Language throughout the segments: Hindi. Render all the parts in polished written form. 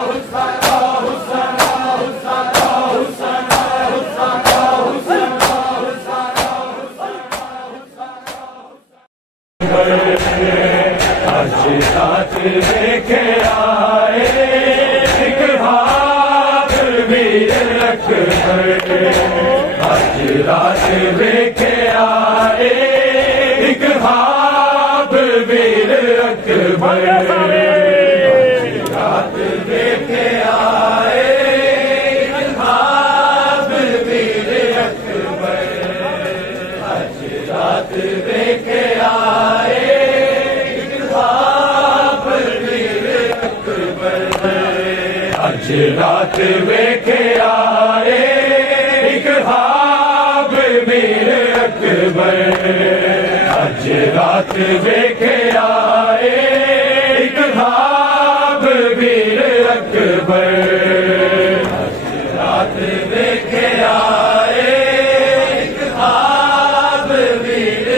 रात लेके आए एक हाथ वीर अकबर, आज रात लेके आए एक हाथ वीर अकबर, आज रात लेके आए एक हाथ वीर अकबर, आज रात लेके आए आज रात लेके आए एक ख्वाब वीर अकबर, आज रात लेके आए एक ख्वाब वीर अकबर, आज रात लेके आए एक ख्वाब वीर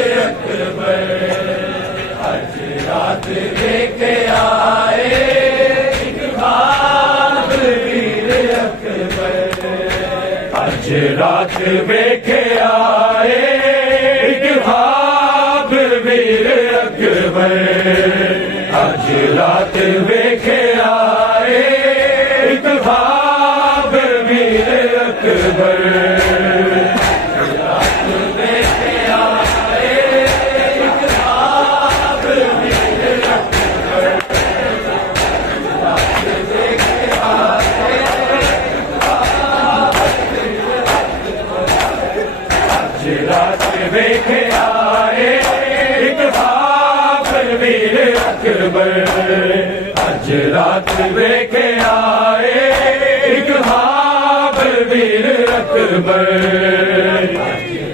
अकबर, आज रात लेके आए आज रात लेके आए एक ख्वाब वीर अकबर, आज रात लेके आए एक ख्वाब वीर अकबर, रात लेके आए एक ख्वाब वीर अकबर, रात लेके आए रात लेके आए एक ख्वाब वीर अकबर, आज रात लेके आए एक ख्वाब वीर अकबर, आज रात लेके आए एक ख्वाब वीर अकबर, आज रात लेके आए रात लेके आए एक ख्वाब वीर अकबर, आज रात लेके आए एक ख्वाब वीर अकबर,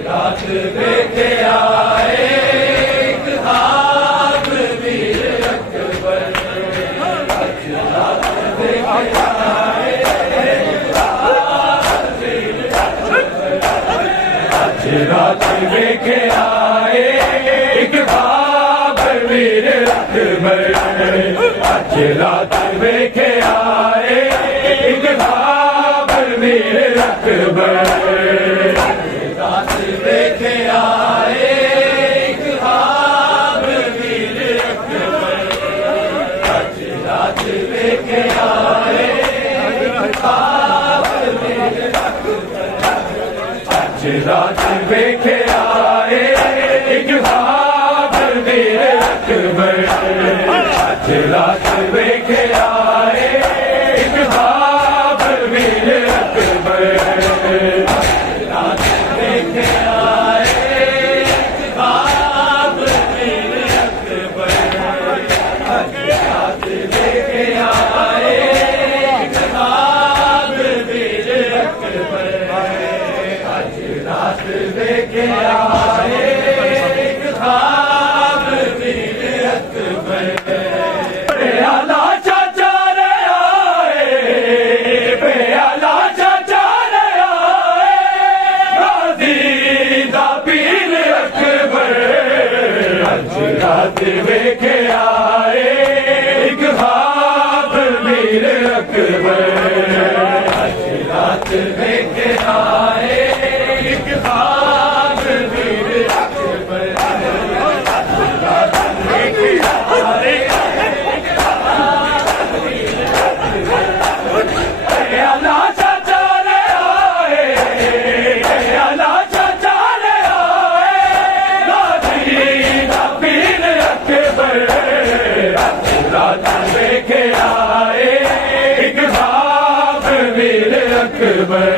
रात लेके आए एक ख्वाब वीर अकबर, आज रात लेके आए एक ख्वाब वीर अकबर, आज रात लेके आए एक ख्वाब वीर अकबर, आज रात लेके आए एक ख्वाब वीर अकबर, आज रात लेके आए एक ख्वाब वीर अकबर, आज रात लेके आए एक ख्वाब वीर अकबर, आज रात लेके आए एक ख्वाब वीर अकबर, प्याला चाचा रे आए, प्याला चाचा रे आए, गाजी दा पीर अकबर, आज रात लेके आए एक ख्वाब वीर अकबर, आज रात लेके आए एक ख्वाब वीर अकबर, आज रात लेके आए एक ख्वाब वीर अकबर, प्याला चाचा रे आए, प्याला चाचा रे आए, गाजी दा पीर अकबर, आज रात लेके आए एक ख्वाब वीर अकबर।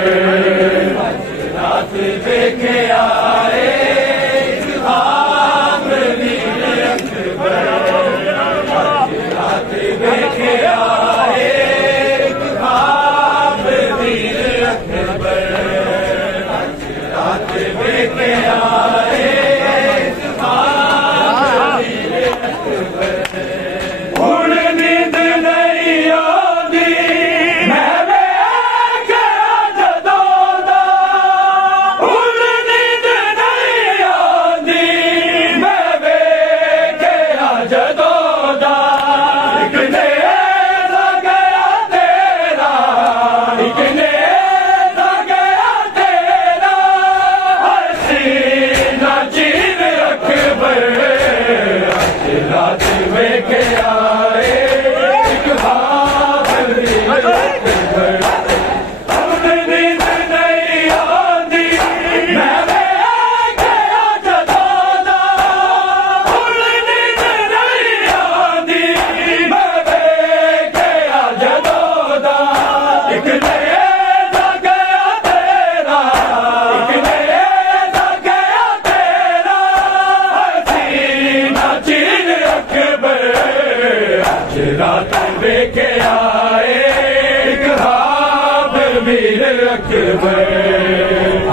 वीर अकबर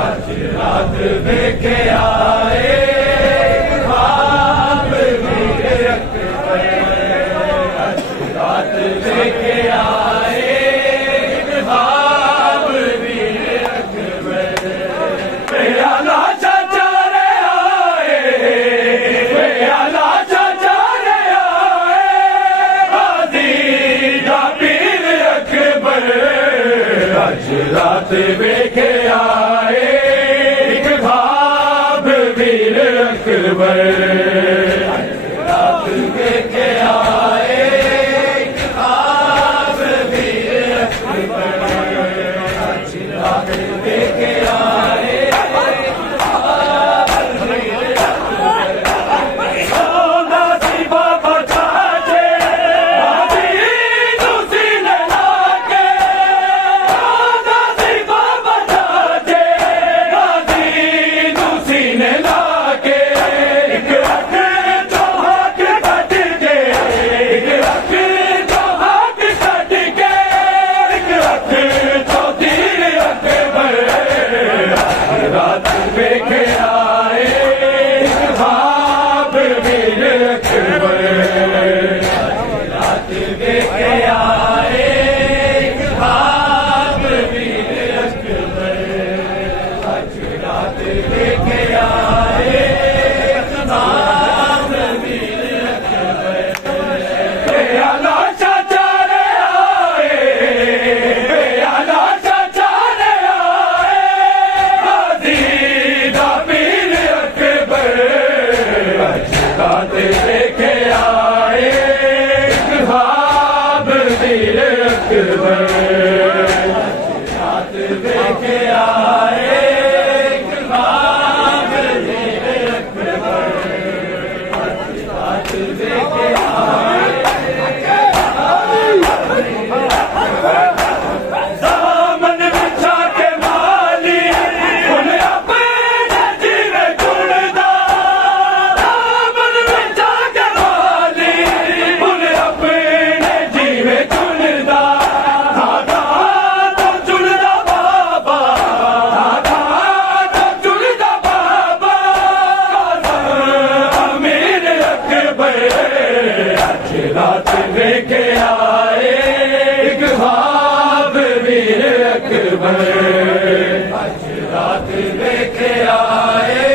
आज रात देखे आए ख्वाब वीर अकबर आज रात देखे आए ख्वाब वीर अकबर प्याला चाचा रे आए प्याला चाचा रे आए गाजी दा वीर अकबर आज रात देखे आए ख्वाब वीर अकबर रात देखे आए ख्वाब वीर अकबर आज रात देखे आए रात देखे आए ख्वाब वीर अकबर आज रात देखे आए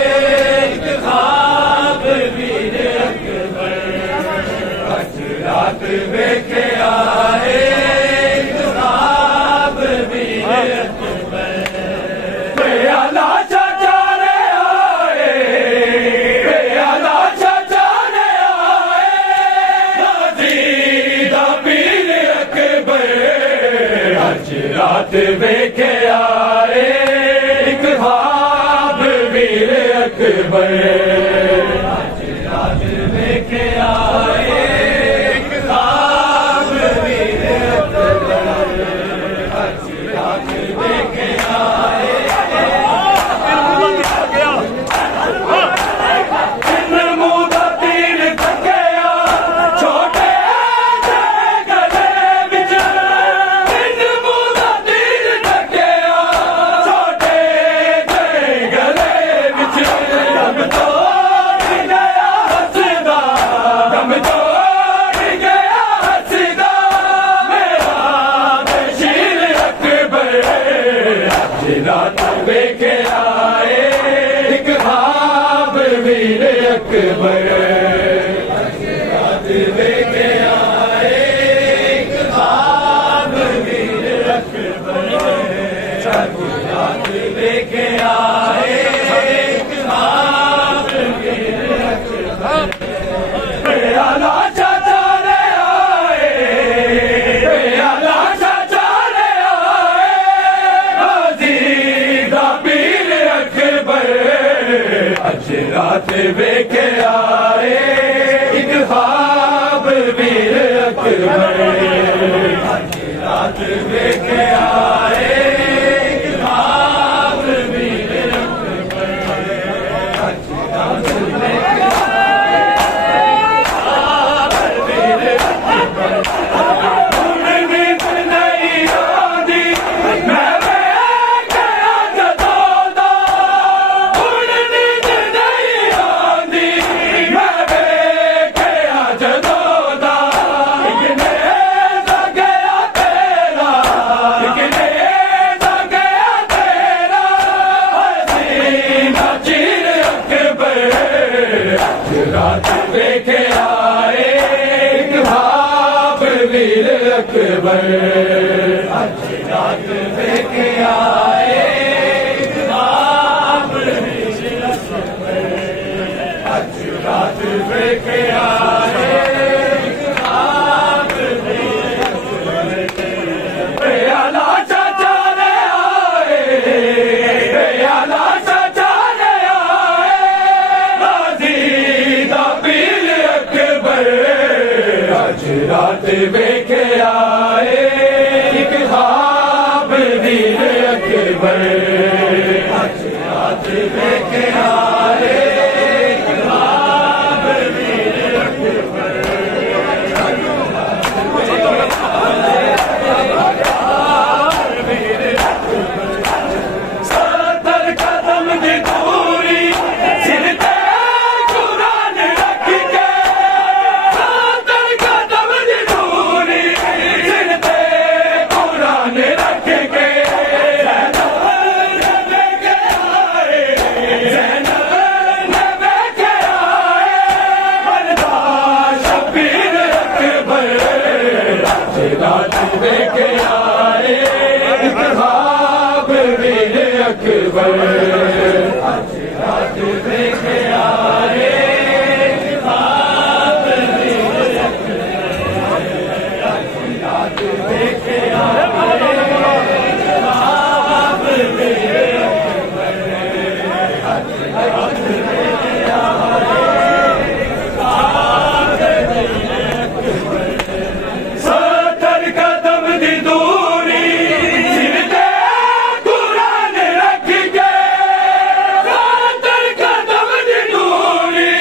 ख्वाब वीर अकबर आज रात देखे आए रात देखे आए ख्वाब वीर अकबर रात देखे आए ख्वाब वीर अकबर रात देखे आए ख्वाब वीर अकबर प्याला चाचा रे आए प्याला चाचा रे आए गाजी दा वीर अकबर आज रात देखे आए ख्वाब वीर अकबर आज रात देखे आए ख्वाब वीर अकबर आज रात देखे आए वीर अकबर रात लेके आए ख्वाब आज रात लेके आए ख्वाब प्याला चाचा ने आए प्याला चाचा ने आए गाजी दा पीर अकबर आज रात लेके आए ख्वाब वीर अकबर आज रात लेके आए ख्वाब वीर अकबर सत्तर कदम की दूरी सिर ते कुरान रख के सत्तर कदम की दूरी सिर ते कुरान रख के ज़ैनब लेके आए मर्दा शबीर अकबर आज रात लेके आए ख्वाब वीर अकबर आज रात लेके आए ख्वाब वीर अकबर आज रात लेके आए ख्वाब वीर अकबर आज रात लेके आए ख्वाब वीर अकबर सत्तर कदम दी दूरी सिर ते कुरान रख के सत्तर कदम दी दूरी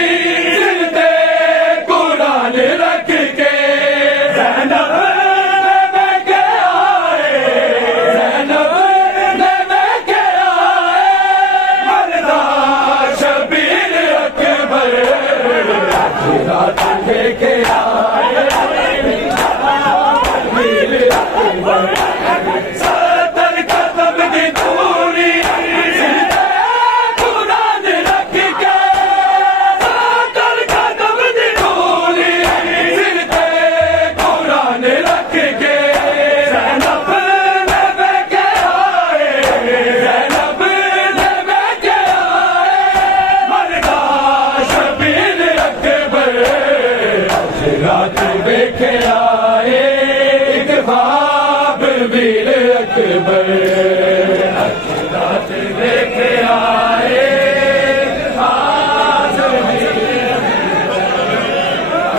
सिर ते कुरान रख के ज़ैनब लेके आए ज़ैनब लेके आए मर्दा शबीर अकबर आज रात लेके आए वीर अकबर सत्तर कदम की दूरी सिर ते कुरान रख के सत्तर कदम की दूरी सिर ते कुरान रख के ज़ैनब लेके आए ज़ैनब लेके आए मर्दा शबीर अकबर आज रात लेके आए ख्वाब वीर अकबर आज रात लेके आए ख्वाब वीर अकबर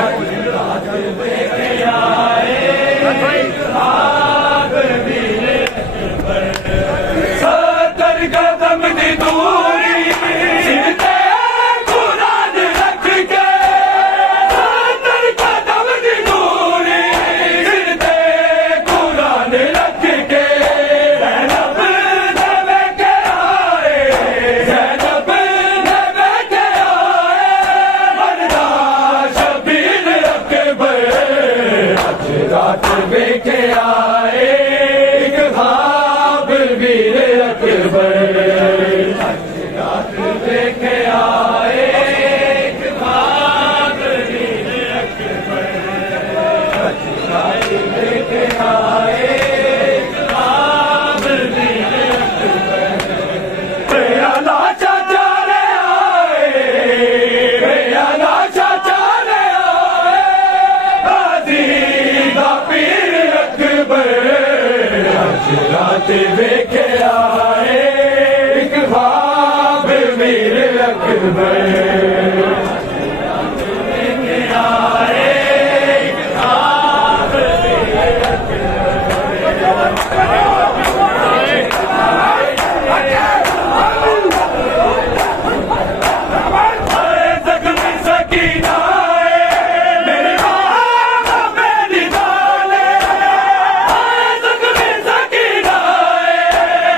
आज रात लेके आए ख्वाब वीर अकबर सत्तर कदम की दूरी सिर ते कुरान रख के सत्तर कदम की दूरी सिर ते कुरान रख के ज़ैनब लेके आए ज़ैनब लेके आए मर्दा शबीर अकबर आज रात लेके आए ख्वाब वीर अकबर आज रात लेके आए ख्वाब वीर अकबर आज रात लेके आए ख्वाब वीर अकबर प्याला चाचा ने आए प्याला चाचा ने आए गाजी दा पीर अकबर आज रात लेके आए ख्वाब वीर अकबर आज रात लेके आए ख्वाब वीर अरे ज़ख्मी सकीना मेरे बाबा मेरी दाने अरे ज़ख्मी सकीना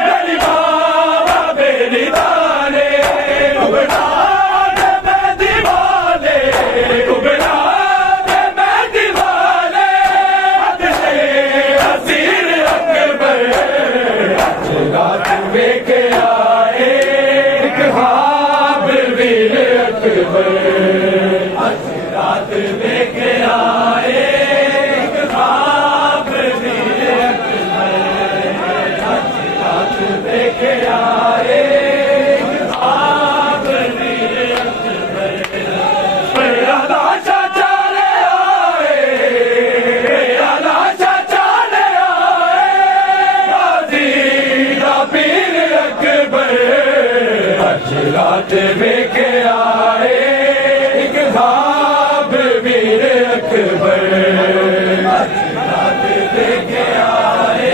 मेरी बाबा मेरी दाने रात लेके आए एक ख्वाब वीर अकबर रात लेके आए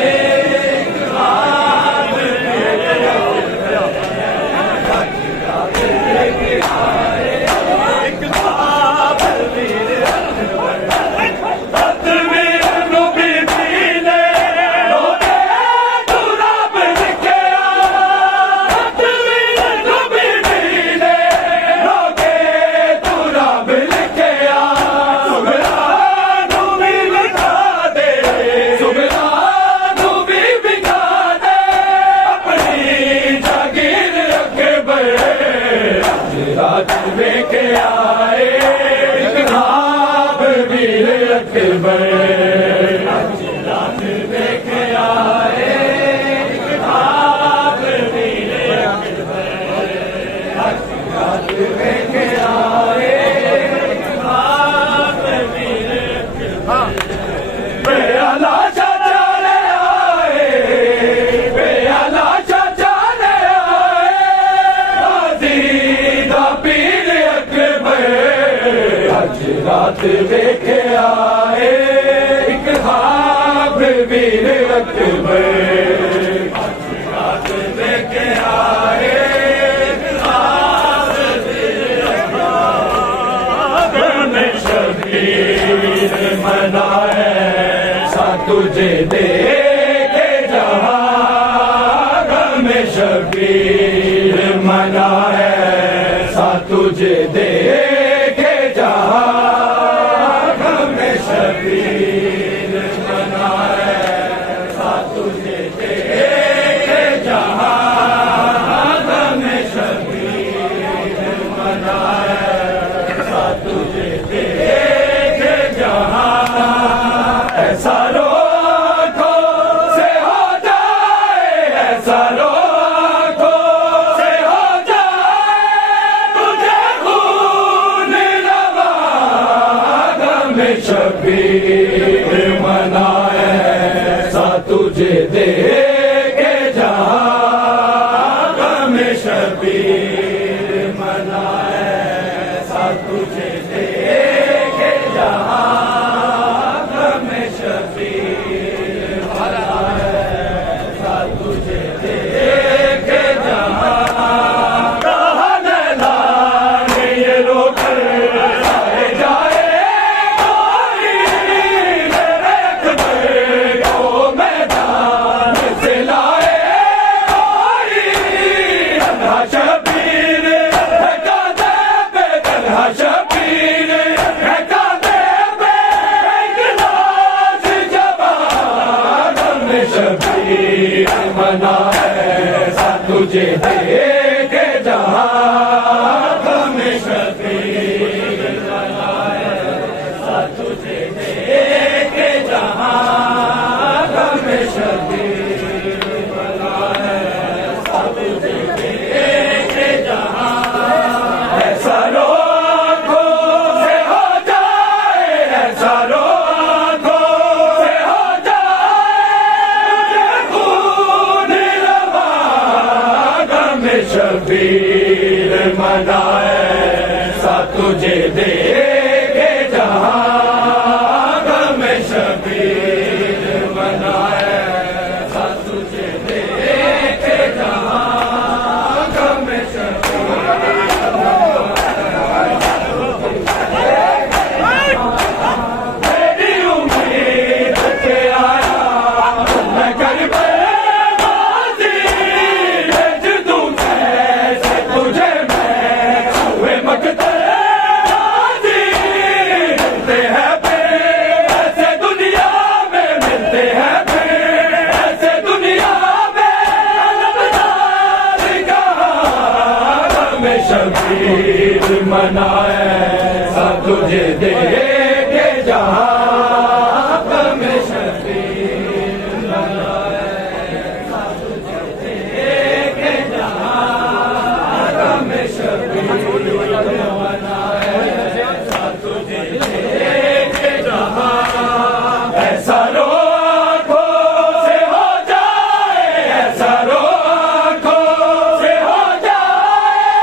एक ख्वाब वीर रात लेके आए एक ख्वाब वीर अकबर तस्वीर नबी ने रोते गुलाब लिखे तस्वीर नबी ने रोके गुलाब लिखे सुबह नबी लिखा दे सुबह नबी बिका दे अपनी जागीर अकबर रात लेके आए एक ख्वाब वीर अकबर रात लेके आए एक ख्वाब वीर अकबर रात लेके आए एक ख्वाब वीर अकबर बेअला चाचा ले आए बेअला चाचा ले आए गाजी दा पीर अकबर आज रात लेके आए एक ख्वाब वीर अकबर आज रात लेके आए एक ख्वाब वीर अकबर में शबीर मनाए सा तुझे देखे जहां में शबीर मनाए सा तुझे देखे जहां में शबीर मनाए सा तुझे देखे जहां में शबीर मनाए सा तुझे देखे जहां ऐसा रोको से हो जाए ऐसा रोको से हो जाए तुझे खून रवा में शबीर मनाए सा तुझे देखे जहां में शबीर मनाए सा तुझे देखे जहां में शबीर मनाए सा तुझे देखे जहां कहने लाने ये लोग आए जाए कोई मेरे अकबर को मैदान से लाए कोई तन्हा शबीर है कांधे पे तन्हा शबीर है कांधे पे एक लाश जवान में शबीर मनाए सा तुझे देखे जहां में शबीर मनाए सा तुझे देखे जहां में शबीर मनाए सा तुझे देखे जहां ऐसा रोको से हो जाए ऐसा रोको से हो जाए खून रवा में शबीर मनाए सा तुझे देखे जहां में शबीर मनाए सा तुझे देखे जहां में मेरी उम्मीद के आया मैं करबला बाजी भेज दूं कैसे तुझे मैं हुए मकतल बाजी मिलते हैं फिर ऐसे दुनिया में मिलते हैं फिर ऐसे दुनिया में अलमदार कहाँ में शबीर मनाए सा तुझे देखे जहां में शबीर मनाए सा तुझे देखे जहां में शबीर मनाए सा तुझे देखे जहां ऐसा रोको से हो जाए ऐसा रोको से हो जाए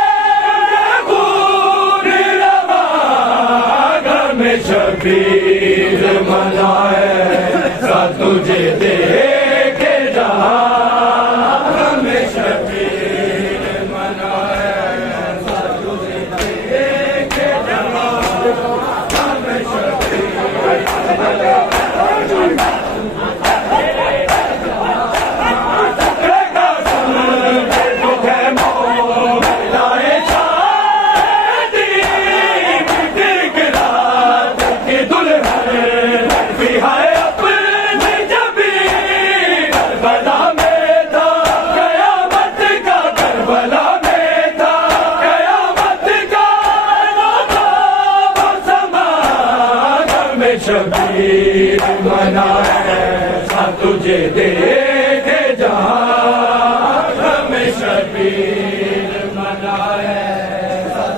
गम शबीर मनाए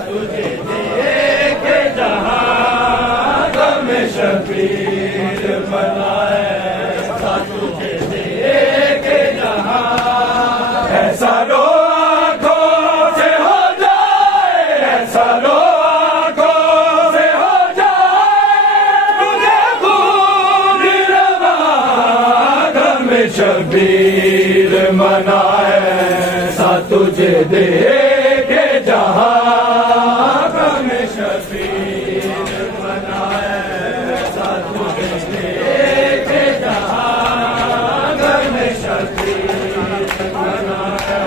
तुझे देखे जहां गम शबीर मनाए तुझे देखे जहां ऐसा रो आँखों से हो जाए ऐसा रो आँखों से हो जाए तुझे खून रवा गम शबीर मनाए सा तुझे देखे जहां गम शबीर मनाए सा तुझे देखे जहां गम शबीर मनाए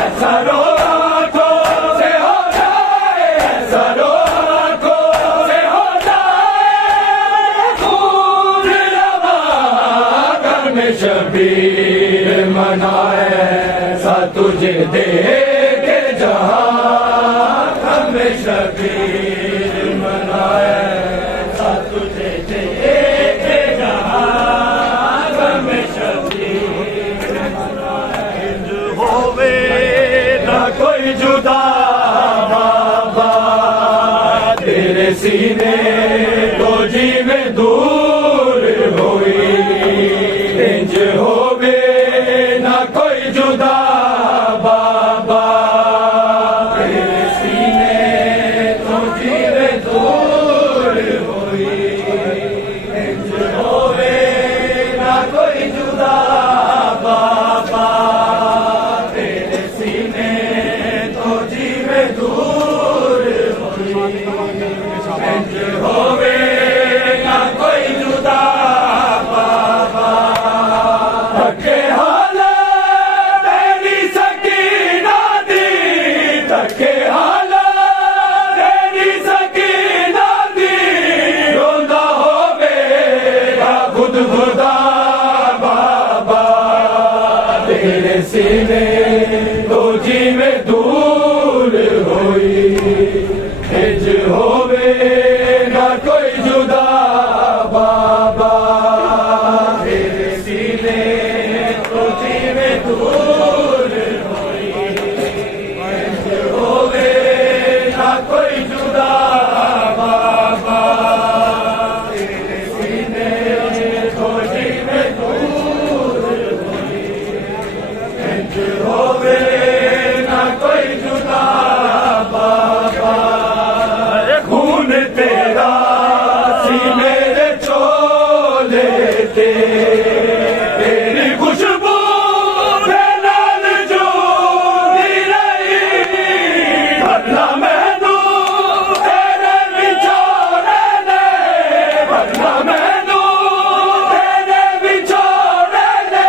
ऐसा रो आँखों से हो जाए ऐसा रो आँखों से हो जाए खून रवा गम शबीर मनाए सा तुझे देखे जहां गम शबीर मनाए सा तुझे देखे जहां गम शबीर मनाए होवे न कोई जुदा बाबा तेरे सीने तो जी में दूर होई इंज होवे न कोई जुदा बाबा तेरे सीने तो जी में दूर होई इंज होवे न कोई जुदा बाबा तेरे सीने तो जी में दूर होई इंज होवे न कोई जुदा बाबा तके हालत तेरी सकीना दी तके हालत तेरी सकीना दी रोंदा होवे खुद खुदा बाबा तेरे सीने तो जी में दूर होई हिज होवे ना कोई जुदा बाबा तेरे सीने तो जी में दूर होई हिज होवे ना कोई जुदा बाबा तेरे सीने तो जी में दूर होई हिज होवे ना कोई जुदा बाबा खून तेरा सीने रे चोले तेरी खुशबू नाल जोड़ी रही भला मैनू तेरे विछोड़े ने भला मैनू तेरे विछोड़े ने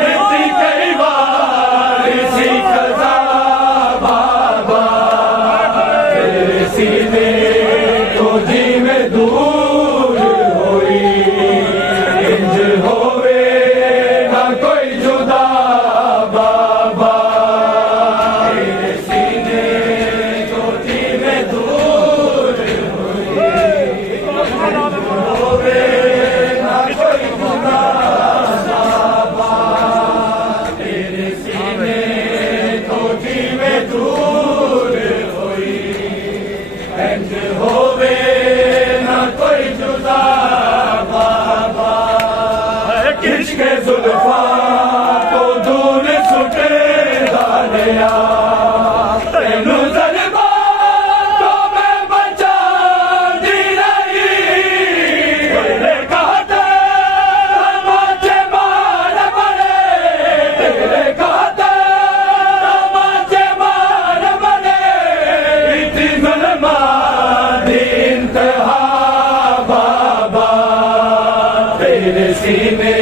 बीती कई बार सी खजा बाबा तेरे सीने तो जी में दूर होई इंज होवे ना कोई जुदा बाबा तेरे सीने तो जी में दूर होई इंज होवे ना कोई जुदा बाबा तेरे सीने तो जी में दूर होई इंज होवे ना कोई जुदा बाबा किसके जुल्फा को दूर सुटे डालिया तेनू जलवा तो मैं बचा दी रही तेरे कहते तमाचे मार बड़े तेरे कहते तमाचे मार बड़े इतनी जुल्मा दी इंतहा बाबा तेरे सीने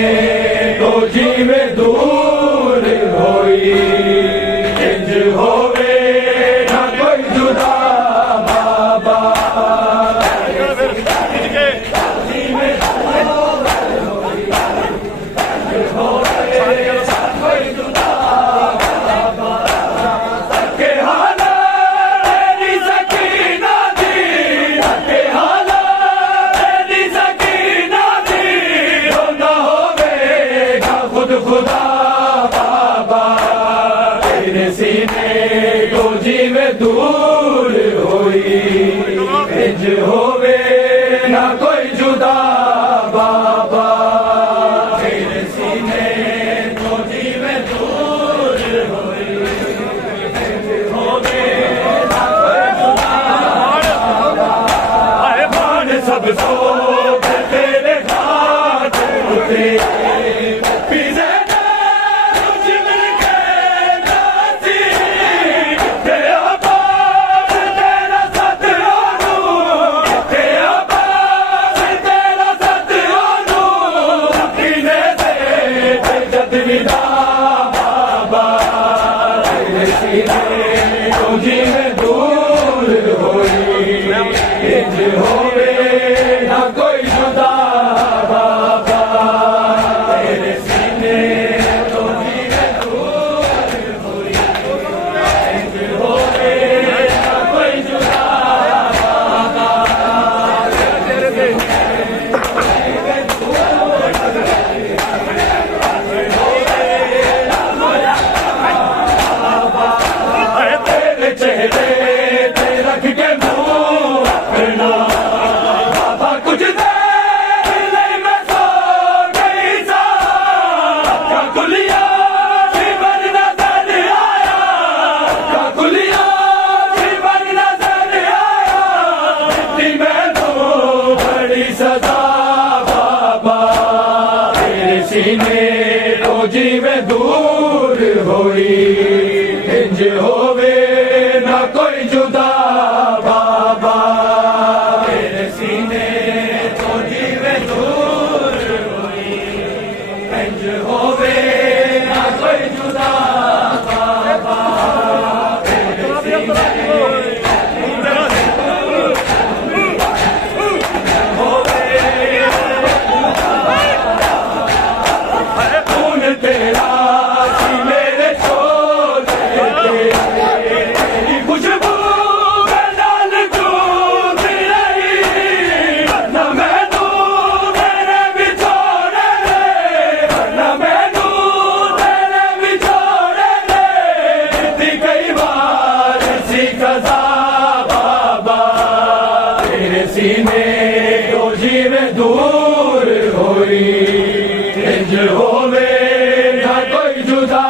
तो जी में दूर होई इंज होवे ना कोई जुदा बाबा बाबा तेरे सीने तो जीवे दूर होई होवे ना कोई जुदा आए बाण सब सो तेरे घाट उते पीजे दूर होई होवे ना कोई जुदा बाबा तेरे सीने तो जीवे दूर होई होवे ना कोई जुदा बाबा तेरे सीने चेहरे पे रख के मुंह अपना बाबा कुछ देर में सो गई सा काकुलिया शिवर नजर आया काकुलिया शिवर नजर आया मिट्टी में तो बड़ी सजा बाबा तेरे सीने तो जीवे दूर होई इंज होवे ना कोई जुदा बाबा तेरे सीने तो जीवे दूर होई इंज होवे ना कोई जुदा बाबा तेरे सीने होवे खून तेरा मेरे छोले सीने तो जीवे दूर होई इंज होवे ना कोई जुदा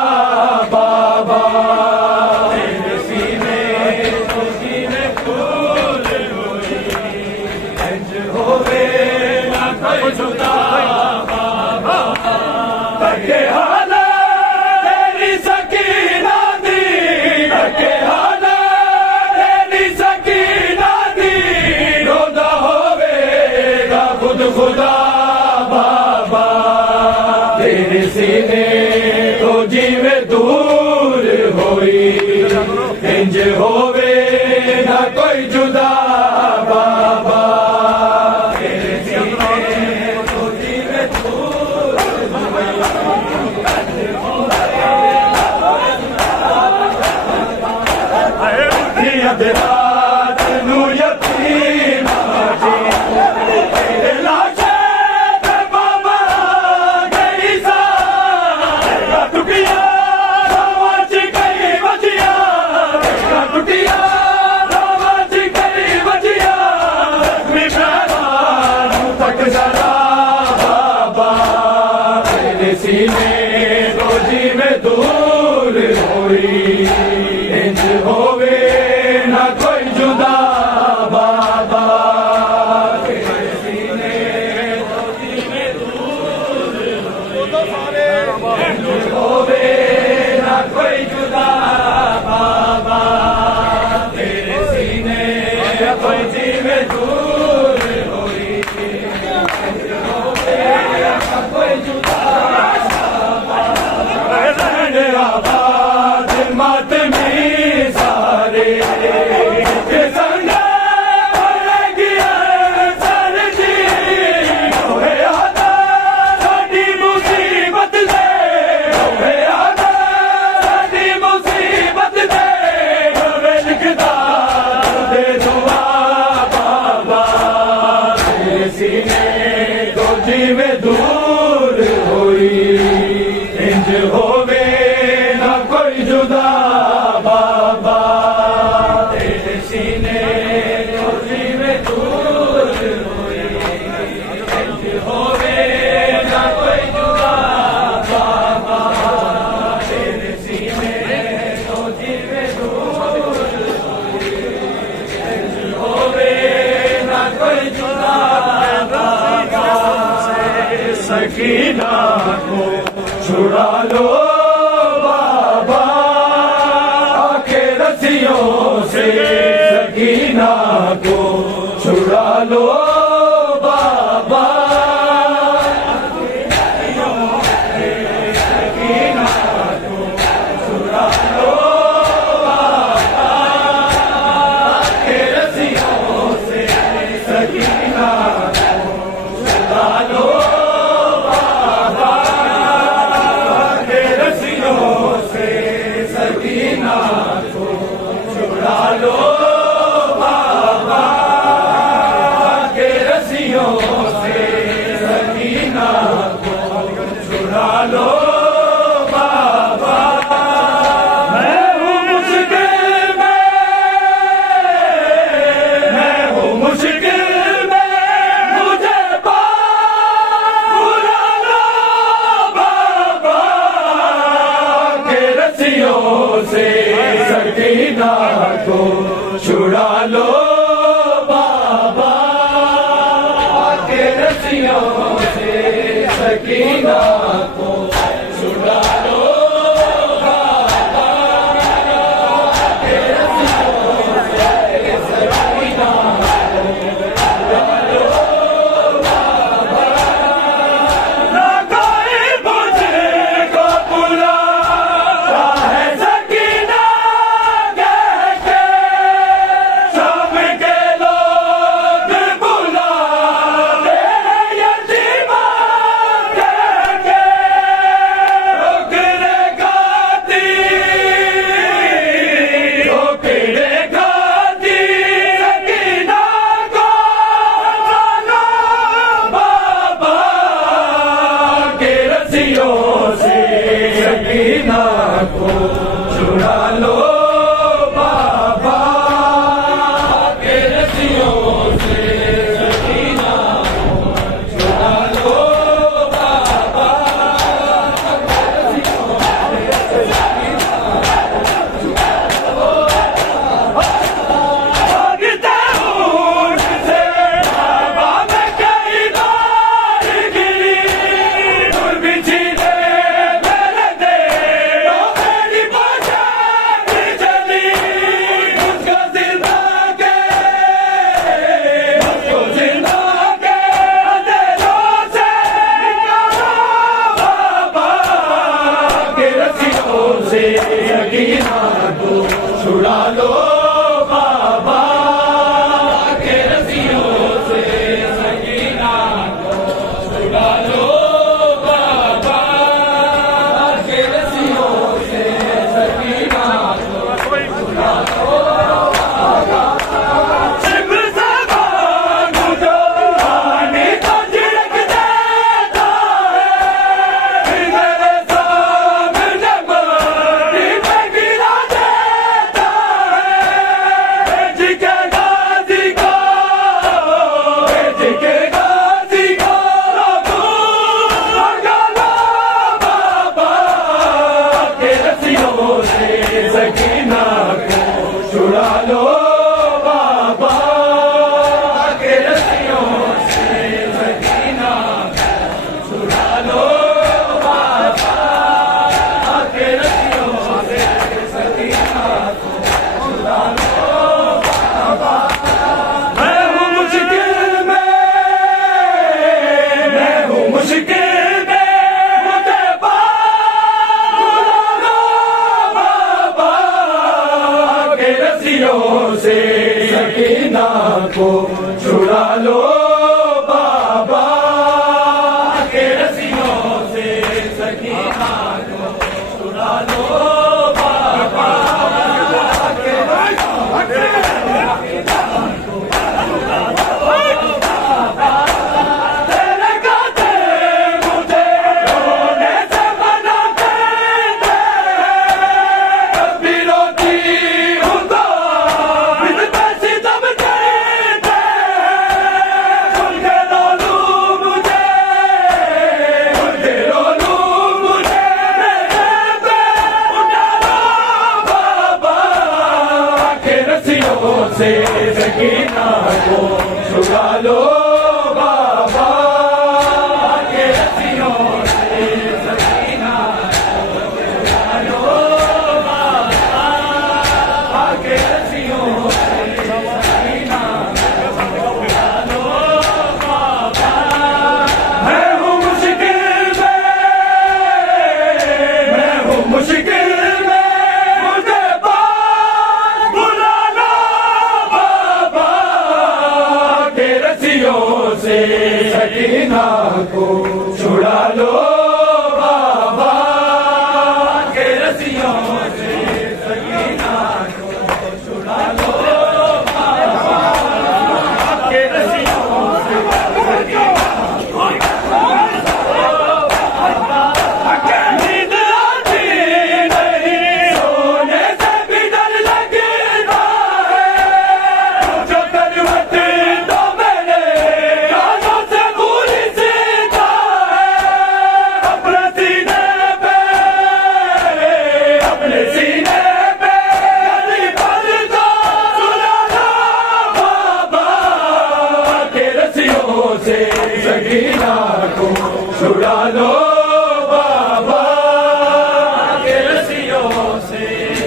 बाबा तेरे सीने तो जीवे दूर होई इंज होवे ना कोई जुदा बाबा तके हाला तेरी सकीना दी तके हाला तेरी सकीना दी रोदा होवेगा खुद खुदा बाबा तेरे सीने तो जीवे दूर होई इंज होवे ना कोई जुदा बाबा तेरे सीने तो जीवे दूर होई रात नू यतीम लाशे बाबा गई सा टुटिया रावच गई बचिया टुटिया रावच गई बचिया तक जरा बाबा तेरे सीने तो जीवे दूर होई इंज होवे ना कोई जुदा बाबा तेरे सीने तो जीवे दूर इंज होवे ना कोई जुदा बाबा तेरे सीने तो जीवे दूर होई इंज होवे ना कोई जुदा आबाद मातमी सारे जीवे दूर होई इंज होवे ना कोई जुदा बाबा तेरे सीने तो जीवे दूर होई इंज होवे सकीना को छुड़ा लो बाबा, आके रस्सियों से सकीना को छुड़ा लो बाबा, सकीना को छुड़ा लो बाबा, आके रस्सियों से सकीना को छुड़ा लो बाबा, आके रस्सियों से सकीना को छुड़ा लो बाबा, आके रस्सियों से सकीना को छुड़ा लो बाबा। मैं हूँ मुश्किल में, मैं हूँ मुश्किल में, मुझे पूरा लो बाबा, आके रस्सियों से सकीना को छुड़ा लो बाबा, आके रस्सियों से सकीना को छुड़ा लो बाबा, आके रस्सियों से सकीना को छुड़ा लो बाबा। ना कोई मुझको बुलाता है सकीना कह के, शाम के लोग बुलाते हैं यतीमा कह के, ठोकरे खाती, ठोकरे खाती सकीना को जानो बाबा, के रस्सियों से सकीना को छुड़ा लो बाबा, के रस्सियों से सकीना को छुड़ा लो बाबा, के रस्सियों से सकीना भागते ऊँट से बाबा मैं कई बार गिरी, दूर बिछी दे मेरे दे, तो मेरी बातें को छुड़ा लो बाबा के रस्सियों से, सकीना को छुड़ा लो बाबा के रस्सियों से, नींद आती नहीं, सोने से भी डर लगता है, जो करवट तो मेरे कानों से भूल सीधा है, अपने सीने पे गली भर को सुला लो बाबा के रस्सियों से, सकीना को छुड़ा लो बाबा के रस्सियों से,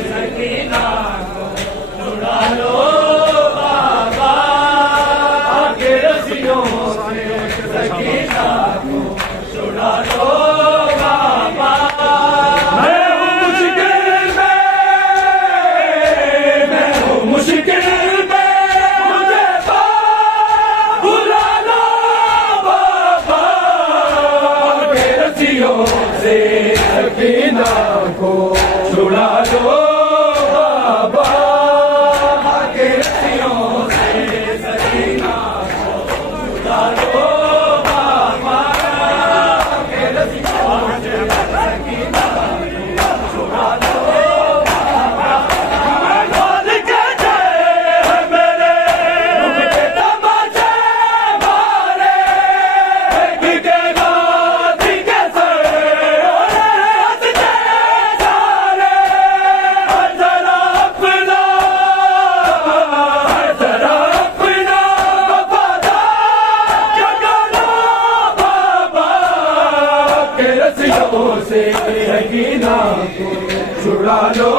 सकीना को छुड़ा लो बाबा के रस्सियों से, सकीना को छुड़ा लो बाबा। मैं हूँ मुश्किल में मुझे बुला लो बाबा के रस्सियों से, सकीना को छुड़ा लो बाबा के रस्सियों से, सकीना को छुड़ा लो बाबा के रस्सियों से, सकीना को छुड़ा लो बाबा। ढोल के जय मेरे दुख के तमाचे मारे, के गाती के सर हंसते सारे, जरा अपना वफादार जगा लो बाबा के रस्सियों से, सकीना को छुड़ा लो